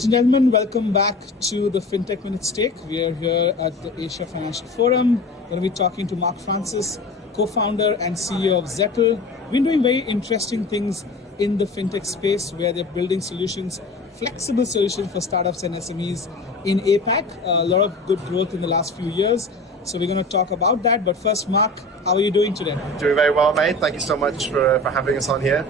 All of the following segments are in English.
Ladies and gentlemen, welcome back to the FinTech Minute Stake. We are here at the Asia Financial Forum. We're going to be talking to Mark Francis, co-founder and CEO of Zetl. Been doing very interesting things in the FinTech space where they're building solutions, flexible solutions for startups and SMEs in APAC. A lot of good growth in the last few years. So we're going to talk about that. But first, Mark, how are you doing today? Doing very well, mate. Thank you so much for having us on here.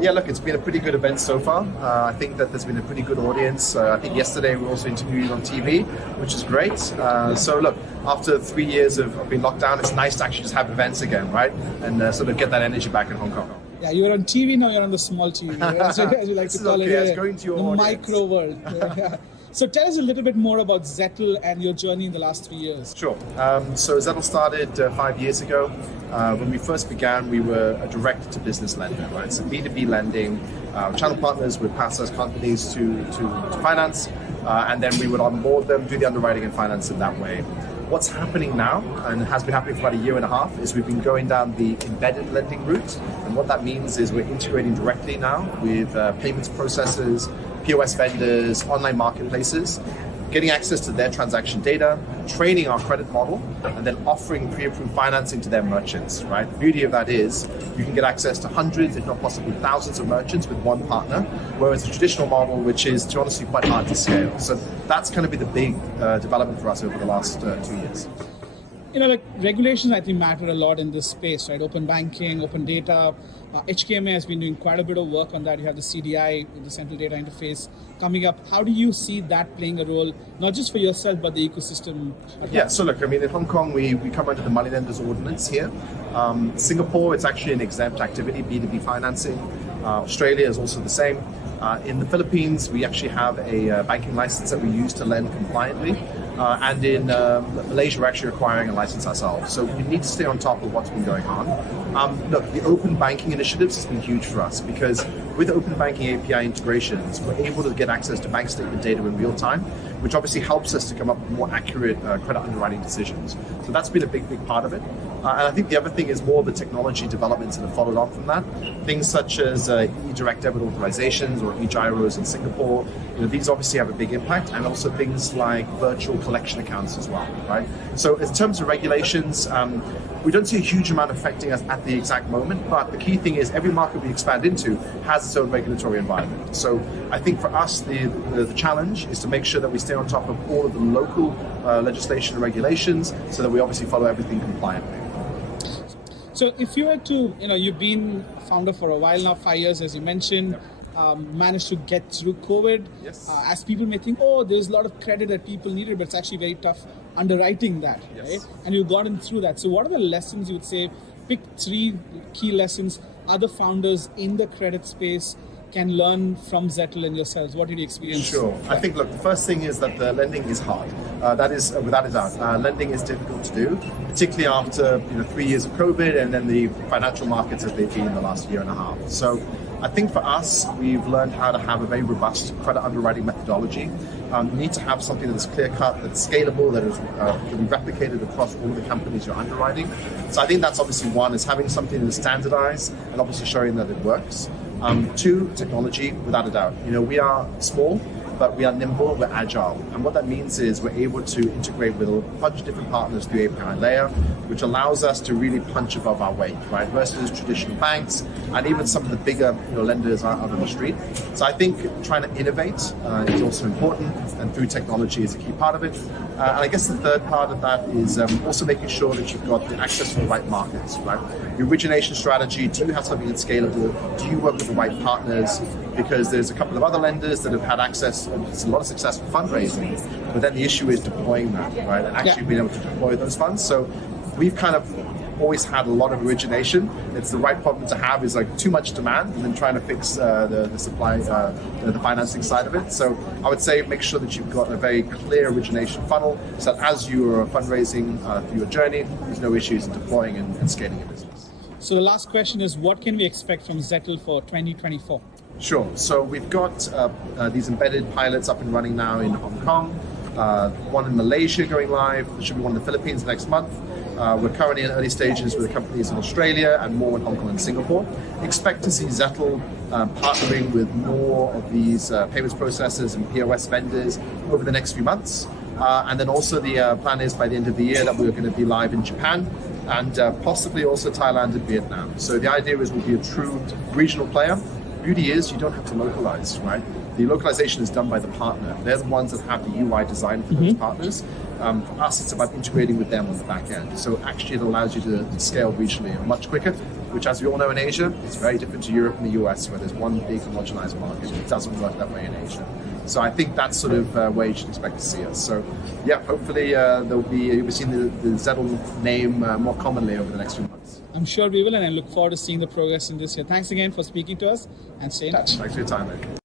Look, it's been a pretty good event so far. I think that there's been a pretty good audience. I think yesterday we also interviewed on TV, which is great. So look, after 3 years of being locked down, it's nice to actually just have events again, right? And sort of get that energy back in Hong Kong. Yeah, you're on TV now. You're on the small TV, as you like to call it. It's going to your the audience. Micro world. Yeah. So tell us a little bit more about Zetl and your journey in the last 3 years. Sure. So Zetl started 5 years ago. When we first began, we were a direct-to-business lender, right? So B2B lending. Channel partners would pass us companies to finance, and then we would onboard them, do the underwriting and finance in that way. What's happening now, and has been happening for about 1.5 years, is we've been going down the embedded lending route. And what that means is we're integrating directly now with payments processors, POS vendors, online marketplaces, getting access to their transaction data, training our credit model, and then offering pre-approved financing to their merchants, right? The beauty of that is you can get access to hundreds, if not possibly thousands of merchants with one partner, whereas the traditional model, which is, to honestly, quite hard to scale. So that's going to be the big development for us over the last 2 years. You know, like regulations, I think, matter a lot in this space, right? Open banking, open data. HKMA has been doing quite a bit of work on that. You have the CDI, the Central Data Interface, coming up. How do you see that playing a role, not just for yourself, but the ecosystem? Yeah, so look, I mean, in Hong Kong, we come under the Moneylenders Ordinance here. Singapore, it's actually an exempt activity, B2B financing. Australia is also the same. In the Philippines, we actually have a banking license that we use to lend compliantly. And in Malaysia, we're actually acquiring a license ourselves. So you need to stay on top of what's been going on. Look, the open banking initiatives has been huge for us because with open banking API integrations, we're able to get access to bank statement data in real time, which obviously helps us to come up with more accurate credit underwriting decisions. So that's been a big part of it. And I think the other thing is more the technology developments that have followed on from that. Things such as e-direct debit authorizations or e-gyros in Singapore. You know, these obviously have a big impact, and also things like virtual collection accounts as well, right? So in terms of regulations, we don't see a huge amount affecting us at the exact moment, but the key thing is every market we expand into has its own regulatory environment. So I think for us, the challenge is to make sure that we stay on top of all of the local legislation and regulations so that we obviously follow everything compliantly. So if you were to, you've been founder for a while now, 5 years, as you mentioned, managed to get through COVID. Yes. As people may think, there's a lot of credit that people needed, but it's actually very tough underwriting that, yes. right? And you've gotten through that. So what are the lessons you would say, pick 3 key lessons other founders in the credit space can learn from Zetl and yourselves? What did you experience? Sure. I think, look, the first thing is that the lending is hard. That is without a doubt. Lending is difficult to do, particularly after 3 years of COVID and then the financial markets as they've been in the last 1.5 years. So I think for us, we've learned how to have a very robust credit underwriting methodology. You need to have something that's clear-cut, that's scalable, that is, can be replicated across all of the companies you're underwriting. So I think that's obviously one, is having something that's standardized and obviously showing that it works. 2, technology, without a doubt. We are small, but we are nimble, we're agile. And what that means is we're able to integrate with a bunch of different partners through API layer, which allows us to really punch above our weight, right? Versus traditional banks and even some of the bigger lenders out on the street. So I think trying to innovate is also important, and through technology is a key part of it. And I guess the third part of that is also making sure that you've got the access to the right markets, right? Your origination strategy, do you have something that's scalable? Do you work with the right partners? Because there's a couple of other lenders that have had access, and it's a lot of successful fundraising, but then the issue is deploying that, right? And actually being able to deploy those funds. So we've kind of always had a lot of origination. It's the right problem to have, is like too much demand and then trying to fix the supply, the financing side of it. So I would say make sure that you've got a very clear origination funnel so that as you are fundraising through your journey, there's no issues in deploying and scaling your business. So the last question is, what can we expect from Zetl for 2024? Sure. So we've got these embedded pilots up and running now in Hong Kong, one in Malaysia going live, there should be one in the Philippines next month. We're currently in early stages with companies in Australia and more in Hong Kong and Singapore. Expect to see Zetl partnering with more of these payments processors and POS vendors over the next few months. And then also the plan is by the end of the year that we're going to be live in Japan and possibly also Thailand and Vietnam. So the idea is we'll be a true regional player. Beauty is you don't have to localize, right? The localization is done by the partner. They're the ones that have the UI design for those partners. For us, it's about integrating with them on the back end. So actually it allows you to scale regionally much quicker, which as we all know in Asia, is very different to Europe and the US where there's one big homogenized market. It doesn't work that way in Asia. So I think that's sort of where you should expect to see us. So yeah, hopefully you'll be seeing the Zetl name more commonly over the next few months. I'm sure we will, and I look forward to seeing the progress in this year. Thanks again for speaking to us, and stay in touch. Thanks for your time, mate.